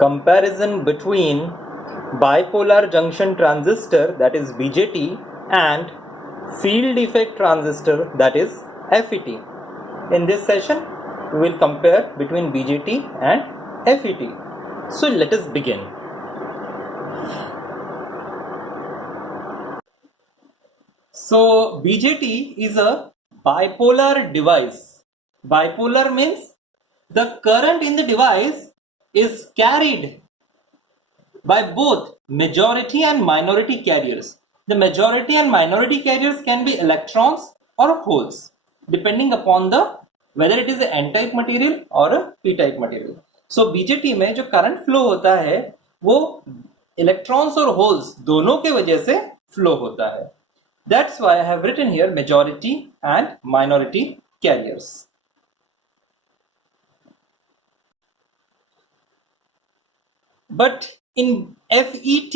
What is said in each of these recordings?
Comparison between bipolar junction transistor, that is BJT, and field effect transistor, that is FET. In this session we will compare between BJT and FET. So let us begin. So BJT is a bipolar device. Bipolar means the current in the device is carried by both majority and minority carriers. The majority and minority carriers can be electrons or holes, depending upon the whether it is a n-type material or a p-type material. So BJT में जो current flow होता है वो इलेक्ट्रॉन्स और होल्स दोनों के वजह से फ्लो होता है. That's why I have written here majority and minority carriers. But in FET,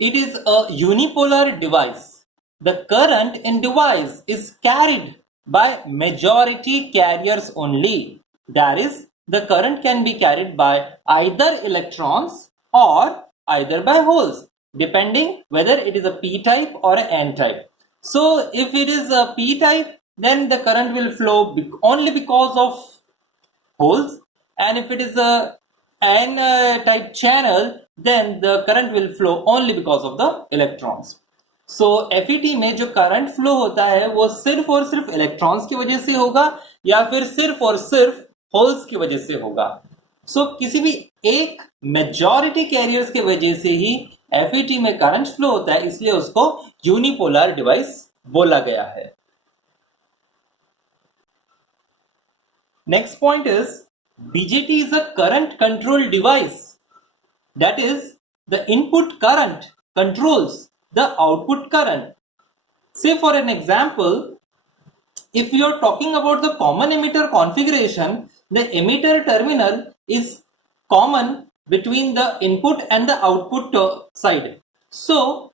it is a unipolar device. The current in device is carried by majority carriers only. That is, the current can be carried by either electrons or either by holes, depending whether it is a p-type or an n-type. So if it is a p-type, then the current will flow only because of holes, and if it is a n-type channel, then the current will flow only because of the electrons. So FET में जो current flow होता है वो सिर्फ और सिर्फ इलेक्ट्रॉन्स की वजह से होगा या फिर सिर्फ और सिर्फ होल्स की वजह से होगा. सो किसी भी एक मेजॉरिटी कैरियर्स के वजह से ही FET में करंट फ्लो होता है, इसलिए उसको यूनिपोलर डिवाइस बोला गया है. Next point is BJT is a current control device. That is, the input current controls the output current. Say for an example, if you are talking about the common emitter configuration, the emitter terminal is common between the input and the output side. So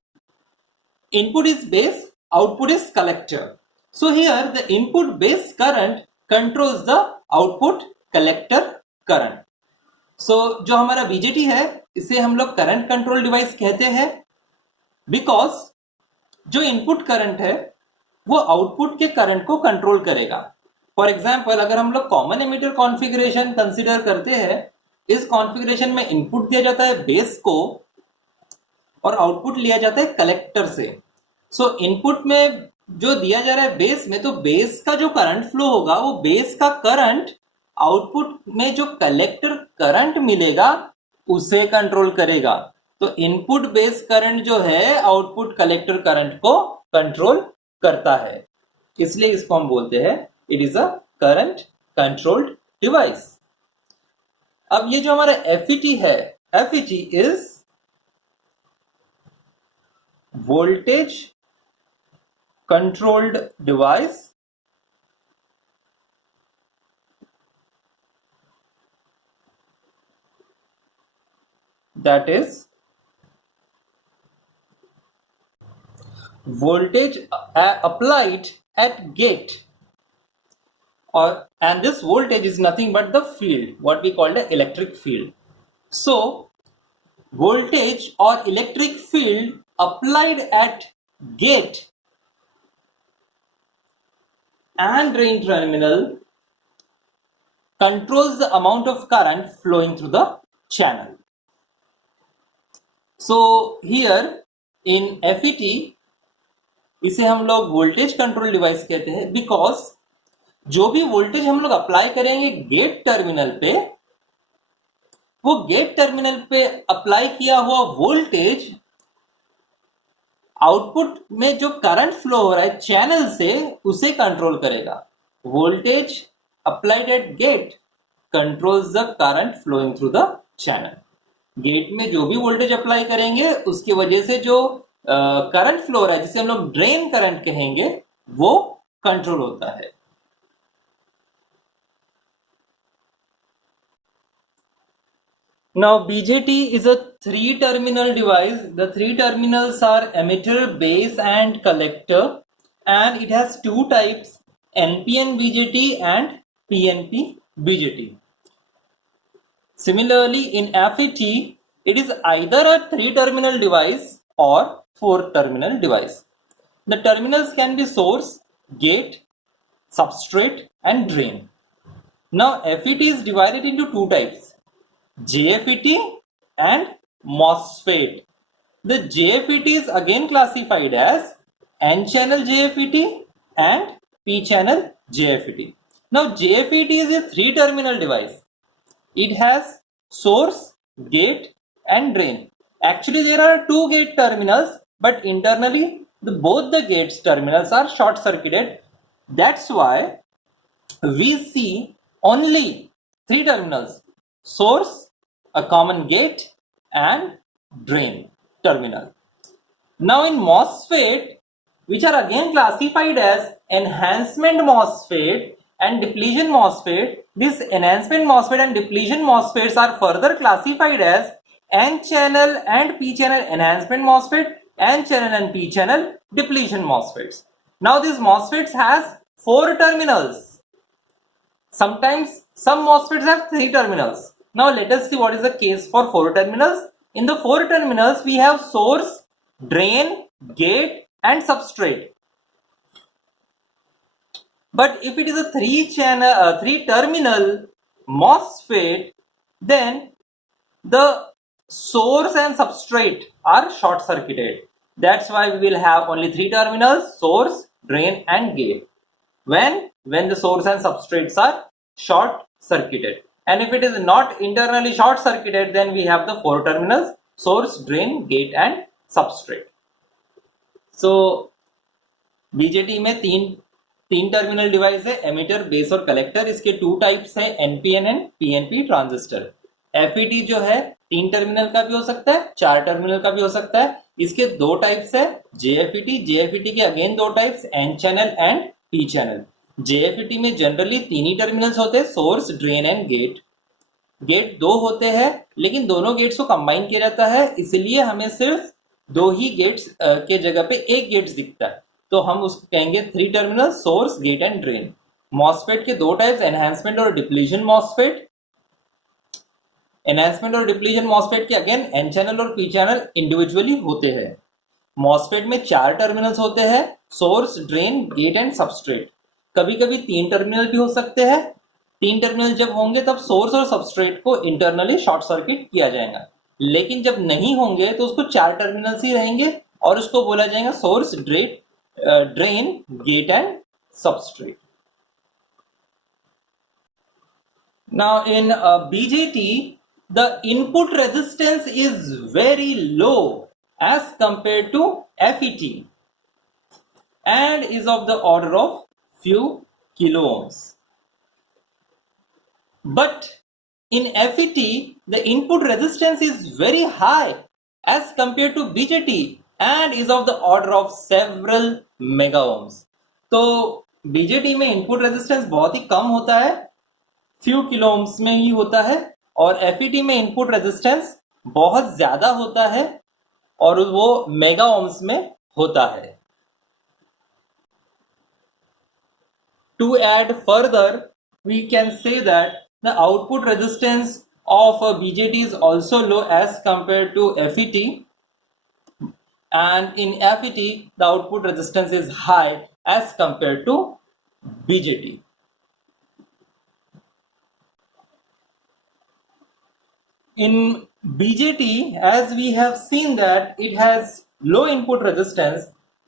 input is base, output is collector. So here the input base current controls the output collector current. So जो हमारा बीजेटी है इसे हम लोग current control device कहते हैं, बिकॉज जो input current है वो आउटपुट के करंट को कंट्रोल करेगा. फॉर एग्जांपल, अगर हम लोग कॉमन एमिटर कॉन्फ़िगरेशन कंसीडर करते हैं, इस कॉन्फ़िगरेशन में इनपुट दिया जाता है बेस को और आउटपुट लिया जाता है कलेक्टर से. सो इनपुट में जो दिया जा रहा है बेस में, तो बेस का जो करंट फ्लो होगा वो बेस का करंट आउटपुट में जो कलेक्टर करंट मिलेगा उसे कंट्रोल करेगा. तो इनपुट बेस करंट जो है आउटपुट कलेक्टर करंट को कंट्रोल करता है, इसलिए इसको हम बोलते हैं it is a current controlled device. अब ये जो हमारा FET है, FET is voltage controlled device that is voltage applied at gate, and this voltage is nothing but the field, what we call the electric field. So voltage or electric field applied at gate and drain terminal controls the amount of current flowing through the channel. So here in FET इसे हम लोग voltage control device कहते हैं, बिकॉज जो भी वोल्टेज हम लोग अप्लाई करेंगे गेट टर्मिनल पे, वो गेट टर्मिनल पे अप्लाई किया हुआ वोल्टेज आउटपुट में जो करंट फ्लो हो रहा है चैनल से उसे कंट्रोल करेगा. Voltage applied at gate controls the current flowing through the channel. Gate में जो भी वोल्टेज अप्लाई करेंगे उसकी वजह से जो करंट फ्लो हो रहा है, जिसे हम लोग ड्रेन करंट कहेंगे, वो कंट्रोल होता है. Now BJT is a 3-terminal device. The 3 terminals are emitter, base and collector, and it has 2 types, NPN BJT and PNP BJT. Similarly, in FET, it is either a 3-terminal device or 4-terminal device. The terminals can be source, gate, substrate, and drain. Now, FET is divided into two types, JFET and MOSFET. The JFET is again classified as N-channel JFET and P-channel JFET. Now, JFET is a 3-terminal device. It has source, gate, and drain. Actually, there are 2 gate terminals, but internally both the gates terminals are short circuited. That's why we see only 3 terminals: source, a common gate, and drain terminal. Now in MOSFET, which are again classified as enhancement MOSFET and depletion MOSFET, this enhancement MOSFET and depletion MOSFETs are further classified as N-channel and P-channel enhancement MOSFET, N-channel and P-channel depletion MOSFETs. Now these MOSFETs has 4 terminals. Sometimes some MOSFETs have 3 terminals. Now let us see what is the case for 4 terminals. In the 4 terminals, we have source, drain, gate, and substrate. But if it is a 3-terminal MOSFET, then the source and substrate are short circuited. That's why we will have only 3 terminals: source, drain, and gate. When the source and substrates are short circuited. And if it is not internally short circuited, then we have the 4 terminals: source, drain, gate, and substrate. So BJT में तीन terminal device है, emitter, base और कलेक्टर. इसके 2 टाइप्स है, NPN and PNP transistor. FET जो है 3 टर्मिनल का भी हो सकता है, 4 टर्मिनल का भी हो सकता है. इसके 2 टाइप्स है, जेएफईटी के again 2 types, N channel and P channel. JFET में जनरली 3 ही टर्मिनल्स होते हैं, source, drain and gate. Gate 2 होते हैं, लेकिन दोनों गेट्स को कंबाइन किया जाता है, इसलिए हमें सिर्फ 2 ही गेट्स के जगह पे 1 गेट्स दिखता है, तो हम उसको कहेंगे 3 terminal, source, gate and drain. MOSFET के 2 टाइप्स, एनहांसमेंट और डिप्लीशन मॉसफेट. एनहांसमेंट और डिप्लीशन मॉसफेट के अगेन एन चैनल और पी चैनल इंडिविजुअली होते हैं. मॉसफेट में 4 टर्मिनल्स होते हैं, source, drain, gate and substrate. कभी कभी 3 टर्मिनल भी हो सकते हैं. 3 टर्मिनल जब होंगे तब सोर्स और सबस्ट्रेट को इंटरनली शॉर्ट सर्किट किया जाएगा, लेकिन जब नहीं होंगे तो उसको 4 टर्मिनल्स ही रहेंगे और उसको बोला जाएगा source, drain, gate and substrate. Now in BJT, the input resistance is very low as compared to FET and is of the order of few kilo ohms. But in FET, the input resistance is very high as compared to BJT and is of the order of several mega ohms. तो BJT में input resistance बहुत ही कम होता है, few kilo ohms में ही होता है, और एफईटी में इनपुट रेजिस्टेंस बहुत ज्यादा होता है और वो मेगा ओम्स में होता है. To add further, we can say that the output resistance of BJT is also low as compare to FET, and in FET the output resistance is high as compare to BJT. In BJT, as we have seen that it has low input resistance,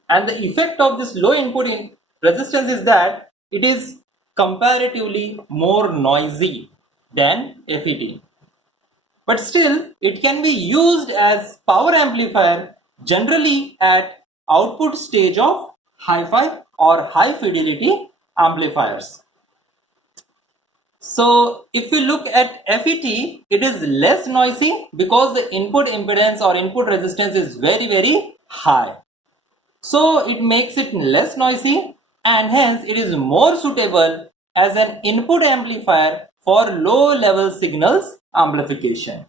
and the effect of this low input resistance is that it is comparatively more noisy than FET. But still, it can be used as power amplifier generally at output stage of hi-fi or high fidelity amplifiers. So if we look at FET, it is less noisy because the input impedance or input resistance is very high. So it makes it less noisy, and hence it is more suitable as an input amplifier for low level signals amplification.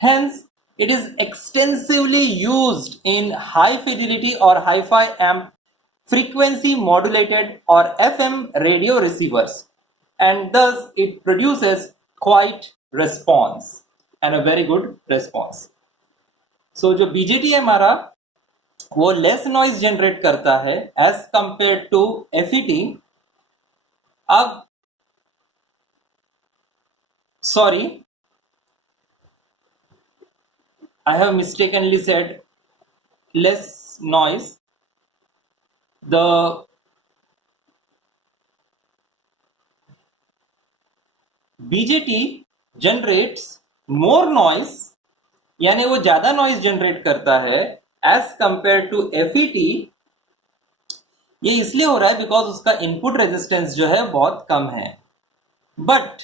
Hence it is extensively used in high fidelity or hi-fi frequency modulated or FM radio receivers, and thus it produces quite response and a very good response. So जो BJT है हमारा वो less noise generate करता है as compare to FET. अब sorry, I have mistakenly said less noise. The BJT generates more noise, यानी वो ज्यादा नॉइज जनरेट करता है एज कंपेयर टू FET. ये इसलिए हो रहा है बिकॉज उसका इनपुट रेजिस्टेंस जो है बहुत कम है. बट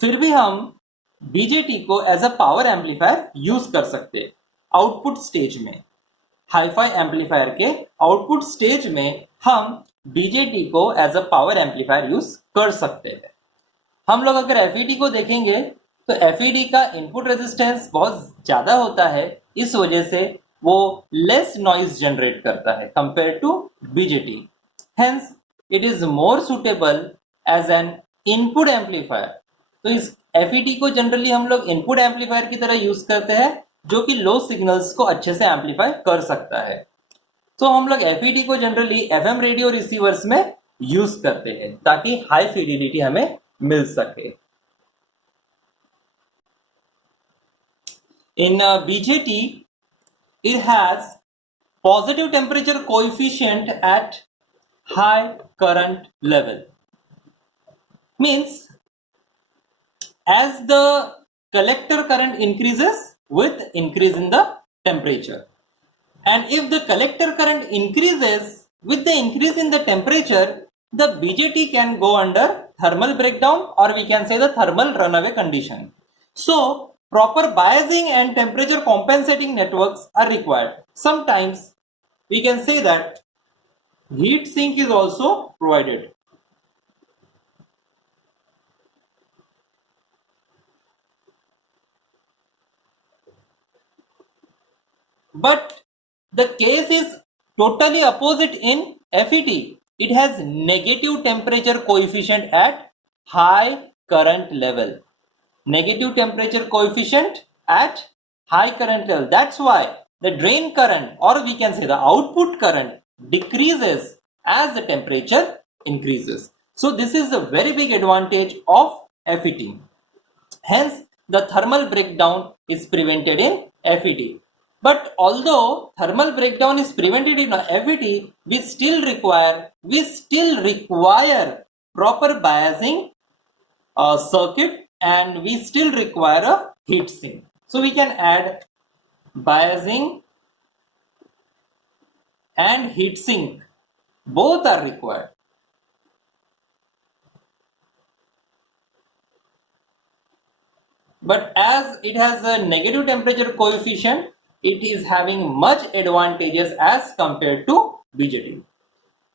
फिर भी हम BJT को as a power amplifier use कर सकते आउटपुट स्टेज में. हाईफाई एम्पलीफायर के आउटपुट स्टेज में हम BJT को as a power amplifier use कर सकते हैं. हम लोग अगर FET को देखेंगे तो FET का इनपुट रेजिस्टेंस बहुत ज्यादा होता है, इस वजह से वो लेस नॉइज जनरेट करता है compare to BJT. Hence it is more suitable as an input amplifier. तो इस FET को जनरली हम लोग इनपुट एम्पलीफायर की तरह यूज करते हैं जो कि लो सिग्नल्स को अच्छे से एम्पलीफाई कर सकता है. तो हम लोग FET को जनरली FM रेडियो रिसीवर्स में यूज करते हैं ताकि हाई फिडिलिटी हमें मिल सके. In BJT, it has positive temperature coefficient at high current level. Means as the collector current increases with increase in the temperature, and if the collector current increases with the increase in the temperature, the BJT can go under thermal breakdown, or we can say the thermal runaway condition. So proper biasing and temperature compensating networks are required. Sometimes we can say that heat sink is also provided. But the case is totally opposite in FET. It has negative temperature coefficient at high current level. Negative temperature coefficient at high current level. That's why the drain current, or we can say the output current, decreases as the temperature increases. So this is a very big advantage of FET. Hence the thermal breakdown is prevented in FET. But although thermal breakdown is prevented in FET, we still require proper biasing circuit, and we still require a heat sink. So we can add biasing and heat sink. Both are required. But as it has a negative temperature coefficient, it is having much advantages as compared to BJT.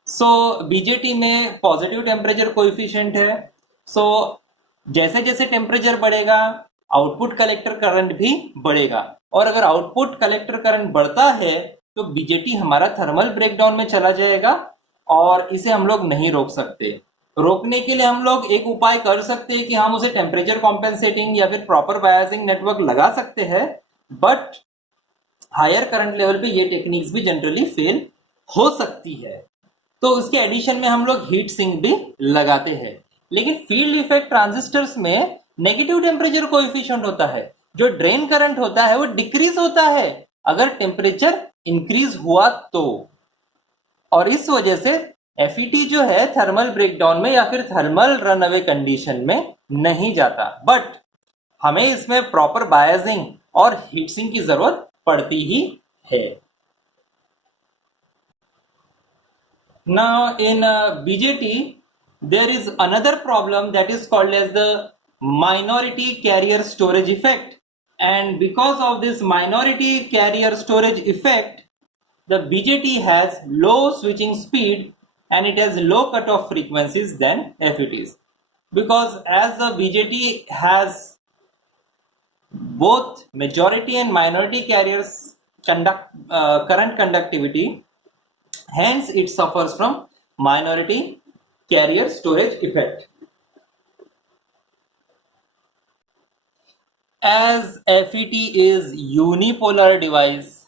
So BJT में positive temperature coefficient है. सो जैसे जैसे टेम्परेचर बढ़ेगा output collector current भी बढ़ेगा, और अगर output collector current बढ़ता है तो BJT हमारा थर्मल ब्रेकडाउन में चला जाएगा, और इसे हम लोग नहीं रोक सकते. रोकने के लिए हम लोग एक उपाय कर सकते हैं कि हम उसे टेम्परेचर कॉम्पेंसेटिंग या फिर प्रॉपर बायसिंग नेटवर्क लगा सकते हैं. बट हायर करंट लेवल पे ये टेक्निक्स भी जनरली फेल हो सकती है, तो उसके एडिशन में हम लोग हीट सिंक भी लगाते हैं. लेकिन फील्ड इफेक्ट ट्रांजिस्टर्स में नेगेटिव टेम्परेचर कोएफिशिएंट होता है, जो ड्रेन करंट होता है वो डिक्रीज होता है अगर टेम्परेचर इंक्रीज हुआ तो, और इस वजह से FET जो है थर्मल ब्रेकडाउन में या फिर थर्मल रन अवे कंडीशन में नहीं जाता. बट हमें इसमें प्रॉपर बायसिंग और हीट सिंक की जरूरत पड़ती ही है. Now in BJT there is another problem that is called as the minority carrier storage effect, and because of this minority carrier storage effect the BJT has low switching speed and it has low cutoff frequencies than FETs, because as the BJT has both majority and minority carriers current conductivity, hence it suffers from minority carrier storage effect. As FET is unipolar device,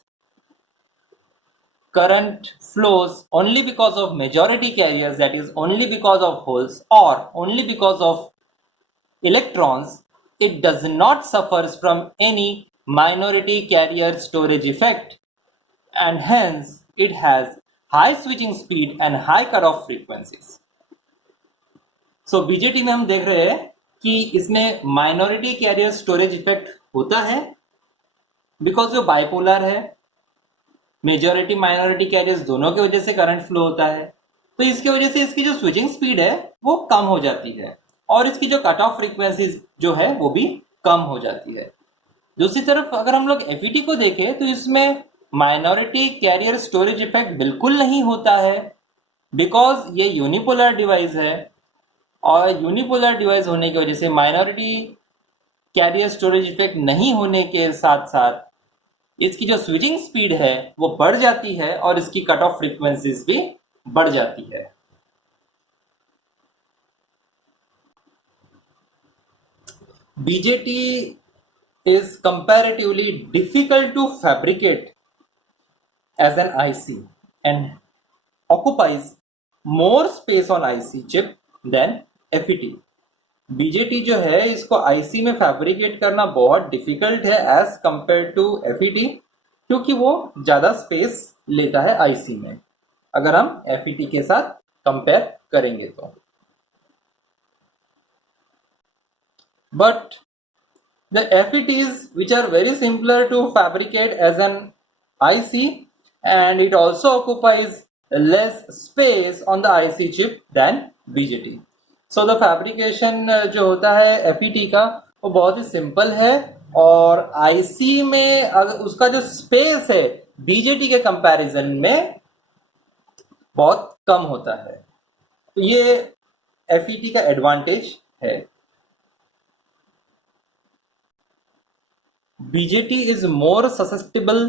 current flows only because of majority carriers, that is only because of holes or only because of electrons. It does not suffers from any minority carrier storage effect, and hence it has high switching speed and high cutoff frequencies. सो बीजेटी में हम देख रहे हैं कि इसमें minority carrier storage effect होता है बिकॉज वो बाइपोलर है, मेजॉरिटी माइनॉरिटी कैरियर्स दोनों की वजह से करंट फ्लो होता है, तो इसकी वजह से इसकी जो स्विचिंग स्पीड है वो कम हो जाती है और इसकी जो कट ऑफ फ्रीक्वेंसी जो है वो भी कम हो जाती है। दूसरी तरफ अगर हम लोग एफईटी को देखें तो इसमें माइनॉरिटी कैरियर स्टोरेज इफेक्ट बिल्कुल नहीं होता है बिकॉज ये यूनिपोलर डिवाइस है और यूनिपोलर डिवाइस होने की वजह से माइनॉरिटी कैरियर स्टोरेज इफेक्ट नहीं होने के साथ साथ इसकी जो स्विचिंग स्पीड है वो बढ़ जाती है और इसकी कट ऑफ फ्रीक्वेंसीज भी बढ़ जाती है। BJT is comparatively difficult to fabricate as an IC and occupies more space on IC chip than FET. BJT जो है इसको IC में फैब्रिकेट करना बहुत डिफिकल्ट है एज कंपेयर टू FET क्योंकि वो ज़्यादा स्पेस लेता है IC में अगर हम FET के साथ कंपेयर करेंगे तो। But the FETs which are very simpler to fabricate as an IC and it also occupies less space on the IC chip than BJT. So the fabrication जो होता है FET का वो बहुत ही सिंपल है और IC में उसका जो स्पेस है BJT के कंपैरिजन में बहुत कम होता है, तो ये FET का एडवांटेज है। BJT is more susceptible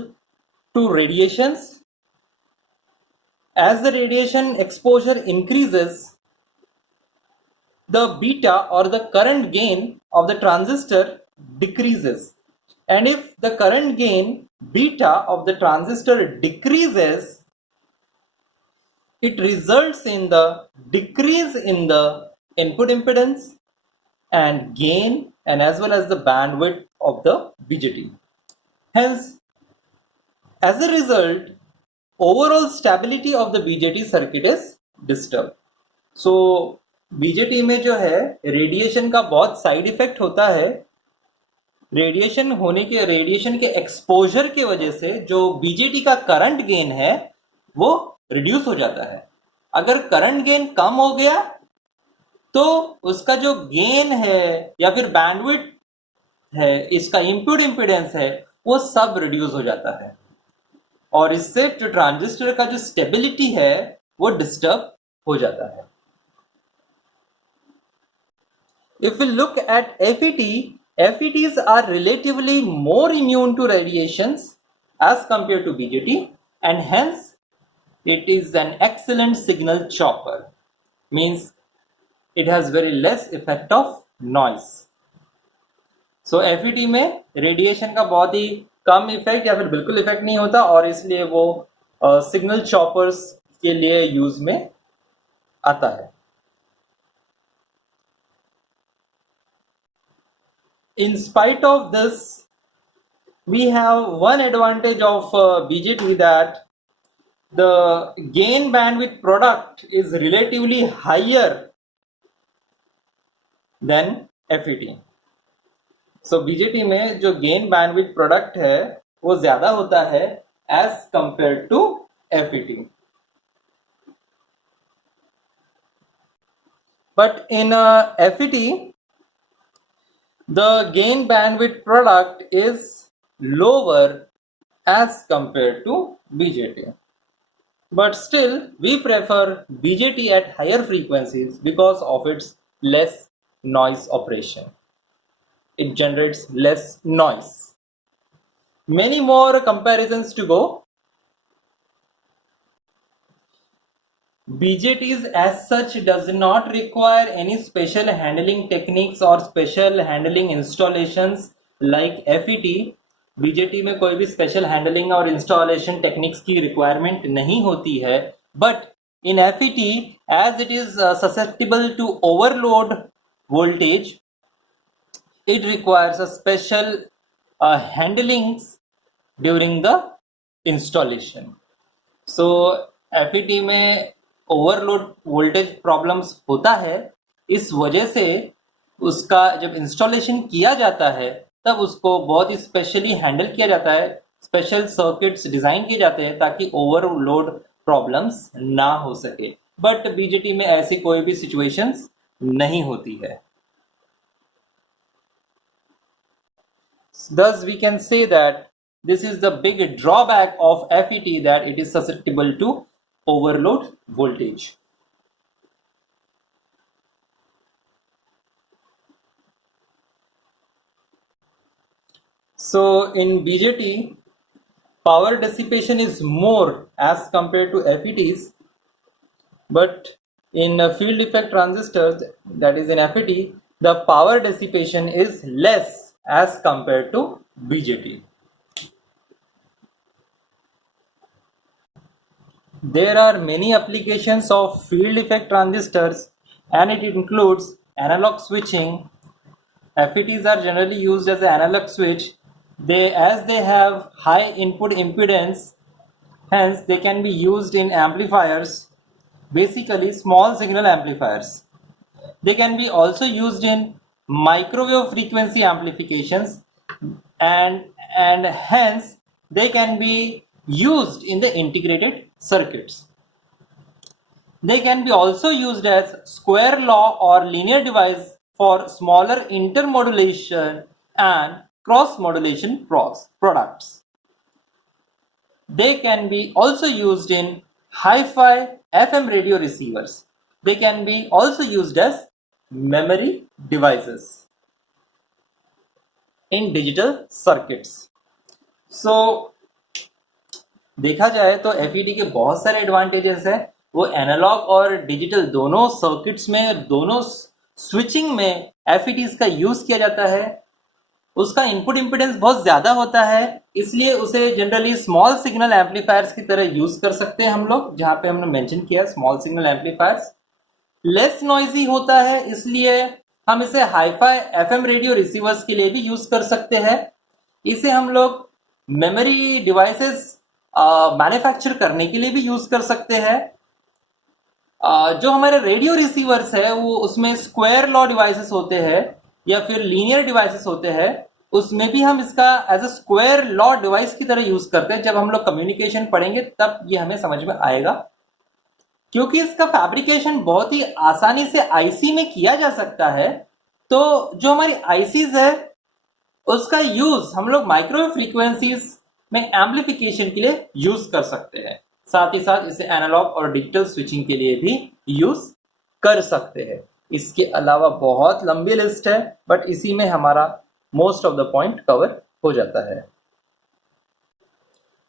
to radiations. As the radiation exposure increases, the beta or the current gain of the transistor decreases. And if the current gain beta of the transistor decreases, it results in the decrease in the input impedance and gain and as well as the bandwidth of the BJT. Hence, as a result, overall stability of the BJT circuit is disturbed. So, BJT में जो है रेडिएशन का बहुत side effect होता है। रेडिएशन के एक्सपोजर के वजह से जो BJT का करंट गेन है वो रिड्यूस हो जाता है। अगर करंट गेन कम हो गया तो उसका जो गेन है या फिर बैंडविड्थ है, इसका इनपुट इम्पीडेंस है, वो सब रिड्यूस हो जाता है और इससे जो ट्रांजिस्टर का जो स्टेबिलिटी है वो डिस्टर्ब हो जाता है। If we look at FET, FETs are relatively more immune to radiations as compared to BJT and hence it is an excellent signal chopper. Means it has very less effect of noise. So FET में रेडिएशन का बहुत ही कम इफेक्ट या फिर बिल्कुल इफेक्ट नहीं होता और इसलिए वो सिग्नल चॉपर्स के लिए यूज में आता है। In spite of this, we have one advantage of BJT that the gain bandwidth product is relatively higher than FET. So BJT में जो गेन बैंडविड्थ प्रोडक्ट है वो ज्यादा होता है as compare to FET. But in FET, the gain bandwidth product is lower as compared to BJT. But still, we prefer BJT at higher frequencies because of its less noise operation. It generates less noise. Many more comparisons to go. BJTs as such does not require any special handling techniques or special handling installations like FET, BJT में कोई भी special handling और installation techniques की रिक्वायरमेंट नहीं होती है, but in FET, as it is susceptible to overload voltage, it requires a special handlings during the installation. So FET में overload voltage problems होता है, इस वजह से उसका जब इंस्टॉलेशन किया जाता है तब उसको बहुत ही स्पेशली हैंडल किया जाता है, स्पेशल सर्किट्स डिज़ाइन किए जाते हैं ताकि ओवरलोड प्रॉब्लम्स ना हो सके। बट BJT में ऐसी कोई भी सिचुएशंस नहीं होती है। Thus we can say that this is the big drawback of FET, that it is susceptible to overload voltage. So in BJT, power dissipation is more as compared to FETs, but in field effect transistors, that is in FET, the power dissipation is less as compared to BJT. There are many applications of field effect transistors, and it includes analog switching. FETs are generally used as an analog switch. As they have high input impedance, hence they can be used in amplifiers, basically small signal amplifiers. They can be also used in microwave frequency amplifications, and hence they can be used in the integrated circuits. They can be also used as square law or linear device for smaller intermodulation and cross modulation products. They can be also used in hi-fi FM radio receivers. They can be also used as memory devices in digital circuits. So देखा जाए तो FET के बहुत सारे एडवांटेजेस हैं। वो एनालॉग और डिजिटल दोनों सर्किट्स में, दोनों स्विचिंग में FETs का यूज किया जाता है। उसका इनपुट इम्पीडेंस बहुत ज़्यादा होता है, इसलिए उसे जनरली स्मॉल सिग्नल एम्पलीफायर्स की तरह यूज कर सकते हैं हम लोग, जहाँ पे हमने मेंशन किया small signal amplifiers. Less noisy होता है, इसलिए हम इसे हाईफाई FM रेडियो रिसीवर्स के लिए भी यूज कर सकते हैं। इसे हम लोग मेमोरी डिवाइसेस मैन्युफैक्चर करने के लिए भी यूज कर सकते हैं। जो हमारे रेडियो रिसीवर्स है वो उसमें स्क्वायर लॉ डिवाइसेस होते हैं या फिर लीनियर डिवाइसेस होते हैं, उसमें भी हम इसका as a square law device की तरह यूज करते हैं। जब हम लोग कम्युनिकेशन पढ़ेंगे तब ये हमें समझ में आएगा, क्योंकि इसका फैब्रिकेशन बहुत ही आसानी से आईसी में किया जा सकता है। तो जो हमारी आईसीज है उसका यूज हम लोग माइक्रोवेव फ्रीक्वेंसीज में एम्पलीफिकेशन के लिए यूज कर सकते हैं। साथ ही साथ इसे एनालॉग और डिजिटल स्विचिंग के लिए भी यूज कर सकते हैं। इसके अलावा बहुत लंबी लिस्ट है, बट इसी में हमारा most of the point cover हो जाता है।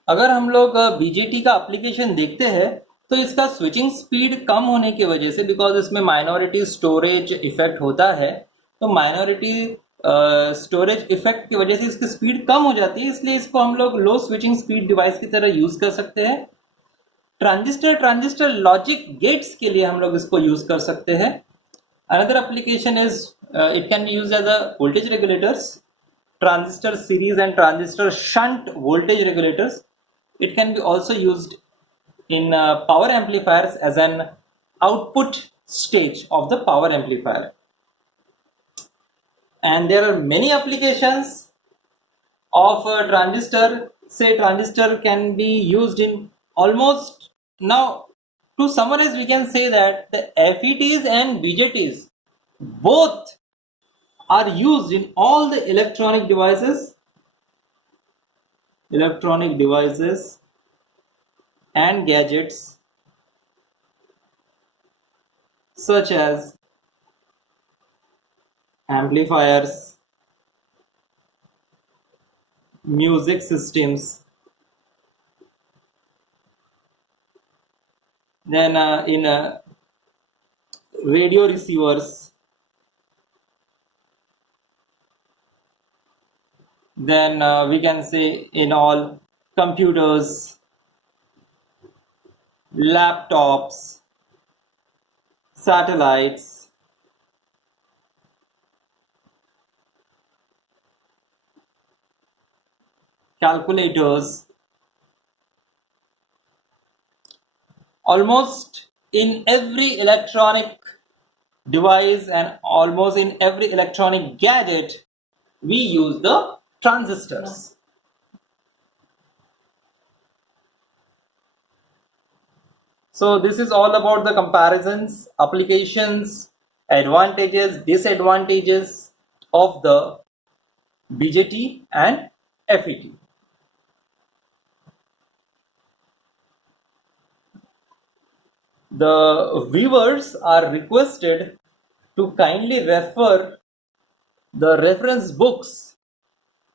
अगर हम लोग बीजेटी का एप्लीकेशन देखते हैं तो इसका स्विचिंग स्पीड कम होने की वजह से, बिकॉज इसमें माइनॉरिटी स्टोरेज इफेक्ट होता है, तो माइनॉरिटी स्टोरेज इफेक्ट की वजह से इसकी स्पीड कम हो जाती है, इसलिए इसको हम लोग लो स्विचिंग स्पीड डिवाइस की तरह यूज कर सकते हैं। ट्रांजिस्टर लॉजिक गेट्स के लिए हम लोग इसको यूज कर सकते हैं। Another application is it can be use as a voltage regulators, transistor series and transistor shunt voltage regulators. It can be also used in power amplifiers as an output stage of the power amplifier. And there are many applications of a transistor. Say transistor can be used in almost, now to summarize we can say that the FETs and BJTs both are used in all the electronic devices and gadgets such as amplifiers, music systems, then in radio receivers, Then we can say in all computers, laptops, satellites, calculators, almost in every electronic device and almost in every electronic gadget, we use the transistors. So this is all about the comparisons, applications, advantages, disadvantages of the BJT and FET. The viewers are requested to kindly refer the reference books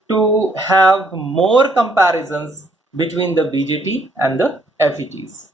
to have more comparisons between the BJT and the FETs.